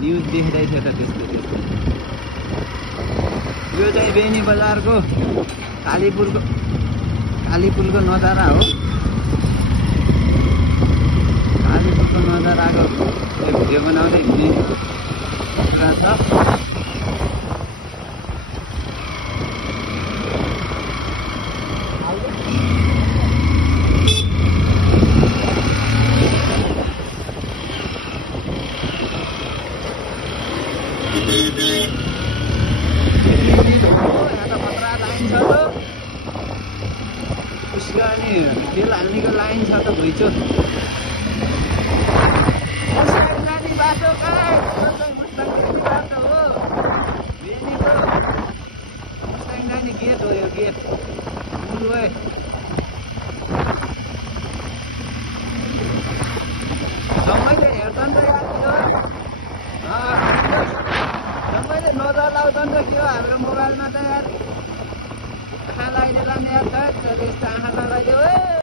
News देखिँदै थियो त त्यस्तो त्यस्तो। यो चाहिँ बेनी बजारको कालीपुलको नजारा हो। कालीपुलको नजाराको यो भिडियो बनाउँदै हिँड्ने कुरा छ। अनि तेल हाल्नेको लाइन छ त भुइँचो। जाने बाटो कहाँ? बाटो हो बेनीको मुस्ताङ जाने गेट हो यो गेट। मुलुवे सबैले हेर्छन् त यार त्यो सबैले नजर लाउँछन् त त्यो हाम्रो मोबाइलमा त यार आँखा लागेर जाने यार छ यस्तो आँखा